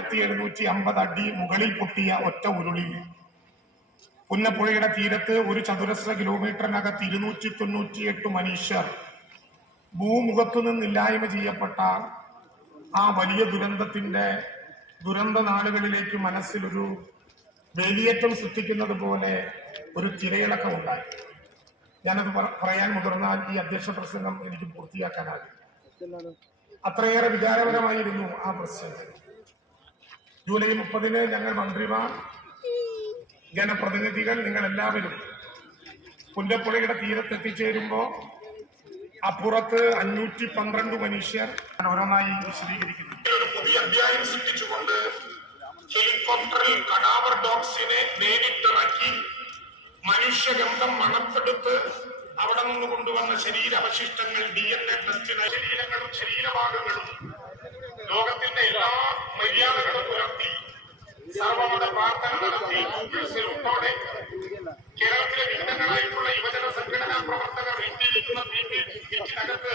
1750 അടി മുകളിൽ പൊട്ടിയ ഒറ്റ ഉരുളി പുന്നപ്പുഴയുടെ തീരത്ത് ഒരു ചതുരശ്ര കിലോമീറ്ററിനകത്ത് 298 മനുഷ്യർ ഭൂമുഖത്തു നിന്നില്ലായ്മ ചെയ്യപ്പെട്ട ആ വലിയ ദുരന്തത്തിന്റെ ദുരന്ത നാളുകളിലേക്ക് മനസ്സിലൊരു വേലിയേറ്റം സൃഷ്ടിക്കുന്നത് പോലെ ഒരു തിരയിളക്കം ഉണ്ടായി. ഞാനത് പറയാൻ മുതിർന്നാൽ ഈ അധ്യക്ഷ പ്രസംഗം എനിക്ക് പൂർത്തിയാക്കാനാകില്ല. അത്രയേറെ വികാരപരമായിരുന്നു ആ പ്രസംഗം. ജൂലൈ 30 ഞങ്ങൾ മന്ത്രിമാർ, ജനപ്രതിനിധികൾ, നിങ്ങൾ എല്ലാവരും പുന്നപ്പുഴയുടെ തീരത്തെത്തിച്ചേരുമ്പോൾ അപ്പുറത്ത് 512 മനുഷ്യർ ഓരോന്നായി വിശദീകരിക്കുന്നു. ഒരു പുതിയ അധ്യായം സൃഷ്ടിച്ചുകൊണ്ട് ഹെലികോപ്റ്ററിൽ കടാവർ ഡോഗ്സിനെ നേരിട്ടിറക്കി മനുഷ്യഗന്ധം മണത്തെടുത്ത് അവിടെ നിന്ന് കൊണ്ടുവന്ന ശരീരാവശിഷ്ടങ്ങൾ DNA ടെസ്റ്റിന് ശരീരങ്ങളും ശരീരഭാഗങ്ങളും ലോകത്തിന്റെ എല്ലാ മര്യാദകളും പുലർത്തി സർവമത പ്രാർത്ഥന നടത്തി സല്യൂട്ടോടെ കേരളത്തിലെ വിവിധങ്ങളായിട്ടുള്ള യുവജന സംഘടനാ പ്രവർത്തകർ ഇന്ത്യയിലിരിക്കുന്ന വീട്ടിനകത്ത്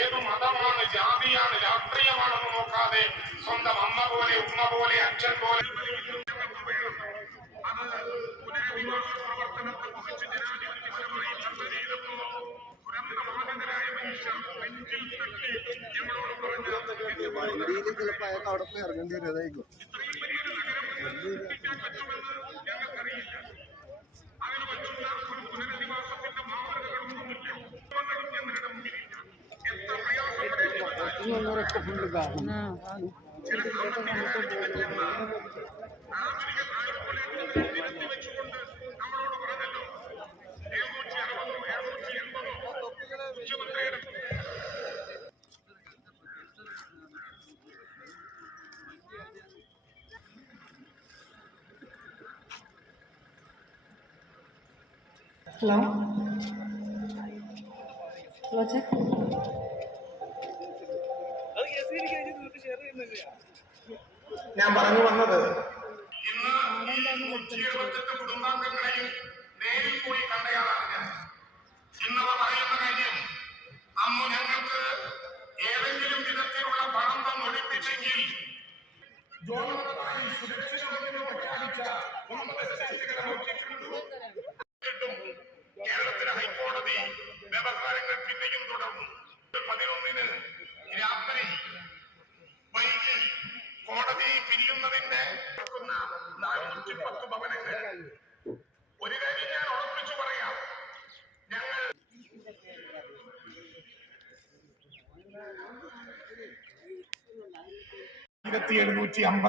ഏതു മതമാണ്, ജാതിയാണ്, രാഷ്ട്രീയമാണെന്ന് നോക്കാതെ സ്വന്തം അമ്മ പോലെ, ഉമ്മ പോലെ, അച്ഛൻ പോലെ അത് പുനരധിവാസ പ്രവർത്തനത്തെ കുറിച്ച് ജനാധിപത്യപരമായി ചർച്ച ചെയ്തപ്പോ ദുരന്തബാധിതരായ മനുഷ്യർ നെഞ്ചിൽ തട്ടി ഞങ്ങളോട് പറഞ്ഞ സൃഷ്ടിക്കാൻ പറ്റുമെന്ന് ഞങ്ങൾക്കറിയില്ല. അതിന് പറ്റുന്ന ഒരു പുനരധിവാസത്തിന്റെ മാതൃകകളൊന്നുമില്ല. ഞങ്ങളുടെ മുന്നിലില്ല. എത്ര പ്രയാസപ്പെടേണ്ടി ചില സാമ്പത്തിക ആധുനിക കാലഘട്ടത്തിൽ നിരത്തി വെച്ചുകൊണ്ട് നമ്മളോട് പറഞ്ഞല്ലോ 760 780 മുഖ്യമന്ത്രിയുടെ ഹലോ ചെക്ക് ഞാൻ പറഞ്ഞു വന്നത്, ഇന്ന് ഈ 178 കുടുംബാംഗങ്ങളെയും നേരിൽ പോയി കണ്ടയാളാണ് ഞാൻ. ഇന്നവ പറയുന്ന കാര്യം, അന്ന് ഞങ്ങൾക്ക് ഏതെങ്കിലും വിധത്തിലുള്ള പണം തന്നൊഴിപ്പിച്ചെങ്കിൽ സുരക്ഷിതമെന്ന് പ്രഖ്യാപിച്ച 9 സ്റ്റേറ്റുകളെ നോക്കിയിട്ടുണ്ടോ? കേരളത്തിലെ ഹൈക്കോടതി വ്യവഹാരങ്ങൾ പിന്നെയും തുടർന്നു. 11 രാത്രി വൈകി കോടതി പിരിയുന്നതിന്റെ 410 ഭവനങ്ങൾ. ഒരു കാര്യം ഞാൻ ഉറപ്പിച്ചു പറയാം, ഞങ്ങൾ 1750